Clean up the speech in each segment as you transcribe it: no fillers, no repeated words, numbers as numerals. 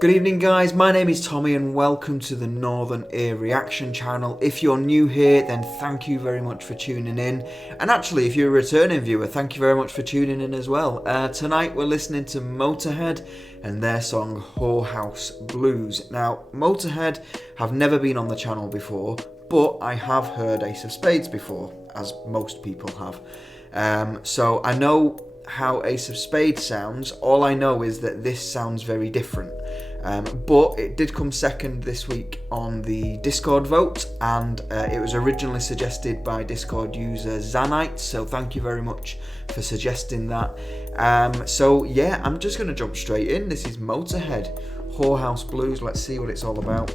Good evening guys, my name is Tommy and welcome to the Northern Ear Reaction channel. If you're new here, then thank you very much for tuning in. And actually, if you're a returning viewer, thank you very much for tuning in as well. Tonight we're listening to Motörhead and their song Whorehouse Blues. Now, Motörhead have never been on the channel before, but I have heard Ace of Spades before, as most people have. So I know how Ace of Spades sounds. All I know is that this sounds very different. But it did come second this week on the Discord vote, and it was originally suggested by Discord user Zanite, so thank you very much for suggesting that. So yeah, I'm just going to jump straight in. This is Motörhead, Whorehouse Blues. Let's see what it's all about.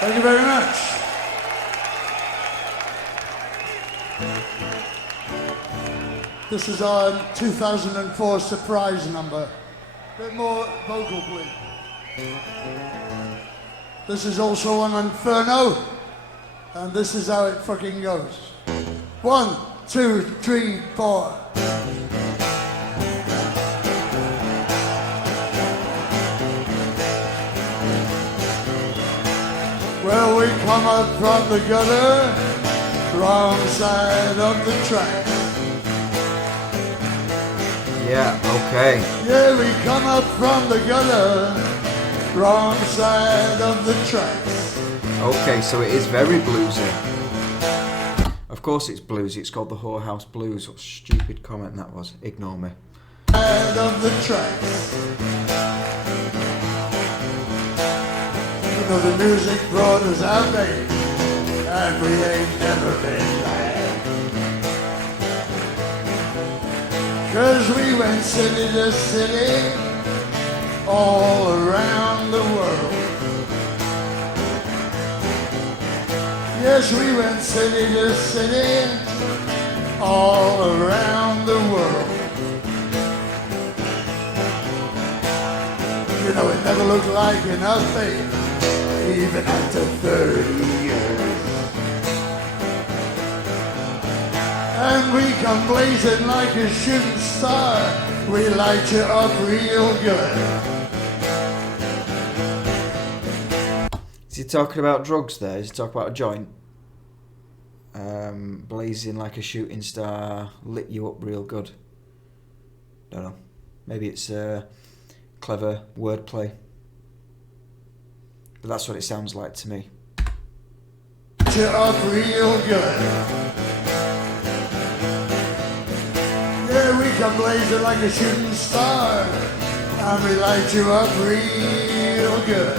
Thank you very much. This is our 2004 surprise number. A bit more vocal, please. This is also on Inferno, and this is how it fucking goes. 1, 2, 3, 4. Well, we come up from the gutter, wrong side of the track. Yeah, okay. Yeah, we come up from the gutter, wrong side of the tracks. Okay, so it is very bluesy. Of course it's bluesy, it's called the Whorehouse Blues. What a stupid comment that was. Ignore me. Side of the tracks. You know the music brought us out there, and we ain't never been back. 'Cause we went city to city, all around the world. Yes, we went city to city, all around the world. You know, it never looked like enough, babe, even after 30 years. And we come blazing like a shooting star. We light you up real good. Is he talking about drugs there? Is he talking about a joint? Blazing like a shooting star, lit you up real good. Don't know. Maybe it's clever wordplay. But that's what it sounds like to me. Light you up real good. Yeah, we come blazing like a shooting star, and we light you up real good.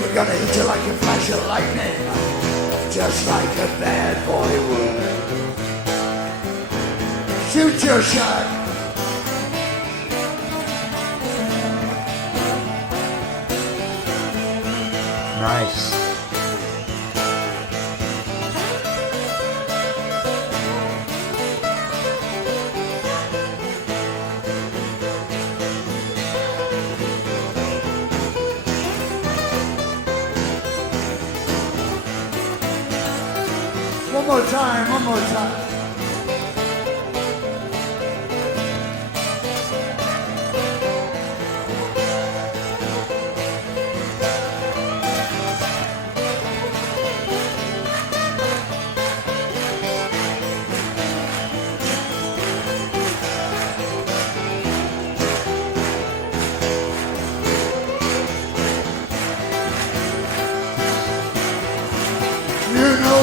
We're gonna hit you like a flash of lightning, just like a bad boy would. Shoot your shot. Nice. One more time, one more time.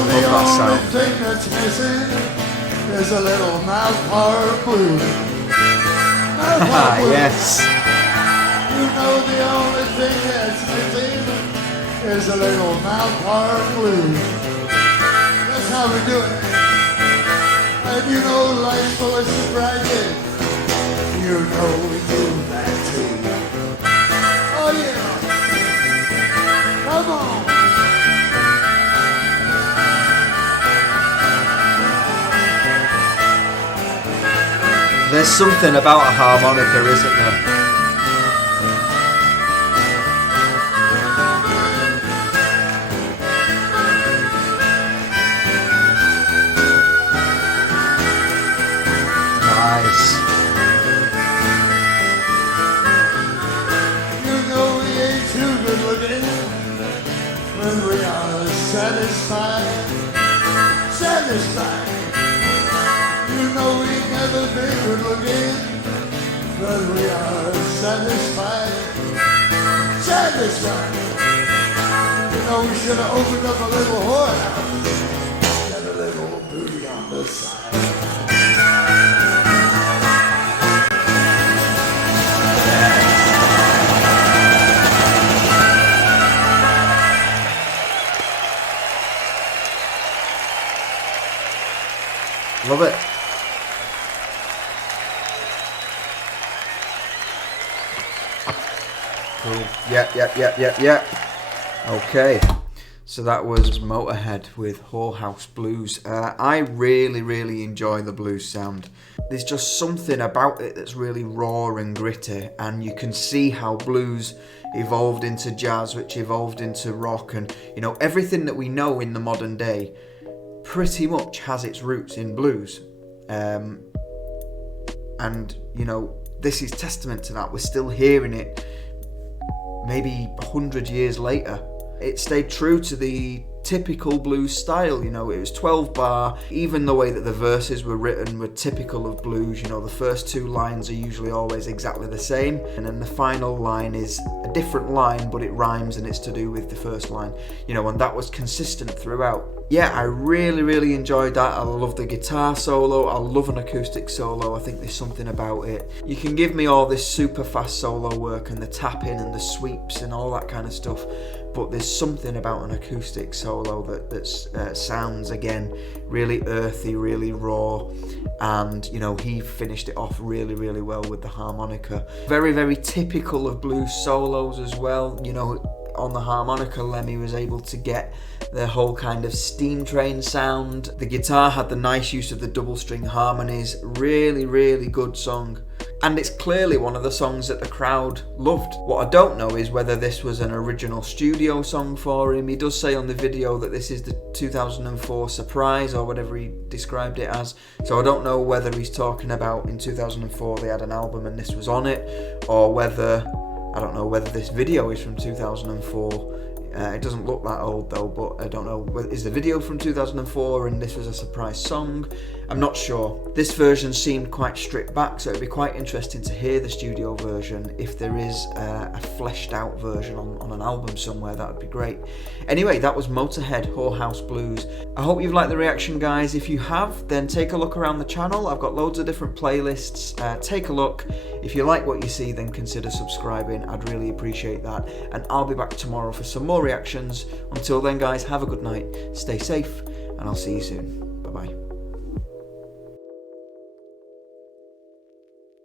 The only thing that's missing is a little mouth harp blues. Mouth harp blues. Yes. You know the only thing that's missing is a little mouth harp blues. That's how we do it. And you know life's full of surprises. You know we do that too. Oh yeah. Come on. There's something about a harmonica, isn't there? Nice. You know we ain't too good looking when we are satisfied. Satisfied. You know we never been good looking when we are satisfied. Satisfied. You know we should have opened up a little whorehouse. Got a little booty on the side. Love it. Cool. Yeah. Okay. So that was Motörhead with Whorehouse Blues. I really enjoy the blues sound. There's just something about it that's really raw and gritty, and you can see how blues evolved into jazz, which evolved into rock, and you know, everything that we know in the modern day pretty much has its roots in blues. And you know, this is testament to that. We're still hearing it maybe 100 years later. It stayed true to the typical blues style, you know, it was 12 bar, even the way that the verses were written were typical of blues. You know, the first two lines are usually always exactly the same, and then the final line is a different line, but it rhymes and it's to do with the first line, you know, and that was consistent throughout. Yeah, I really enjoyed that. I love the guitar solo, I love an acoustic solo, I think there's something about it. You can give me all this super fast solo work and the tapping and the sweeps and all that kind of stuff, but there's something about an acoustic solo that sounds, again, really earthy, really raw, and you know, he finished it off really well with the harmonica. Very typical of blues solos as well. You know, on the harmonica, Lemmy was able to get the whole kind of steam train sound. The guitar had the nice use of the double string harmonies. Really good song. And it's clearly one of the songs that the crowd loved. What I don't know is whether this was an original studio song for him. He does say on the video that this is the 2004 surprise, or whatever he described it as. So I don't know whether he's talking about in 2004 they had an album and this was on it, or whether, I don't know whether this video is from 2004. It doesn't look that old though, but I don't know, is the video from 2004 and this was a surprise song? I'm not sure. This version seemed quite stripped back, so it'd be quite interesting to hear the studio version. If there is a fleshed out version on an album somewhere, that would be great. Anyway, that was Motörhead, Whorehouse Blues. I hope you've liked the reaction, guys. If you have, then take a look around the channel. I've got loads of different playlists. Take a look. If you like what you see, then consider subscribing. I'd really appreciate that. And I'll be back tomorrow for some more reactions. Until then, guys, have a good night, stay safe, and I'll see you soon.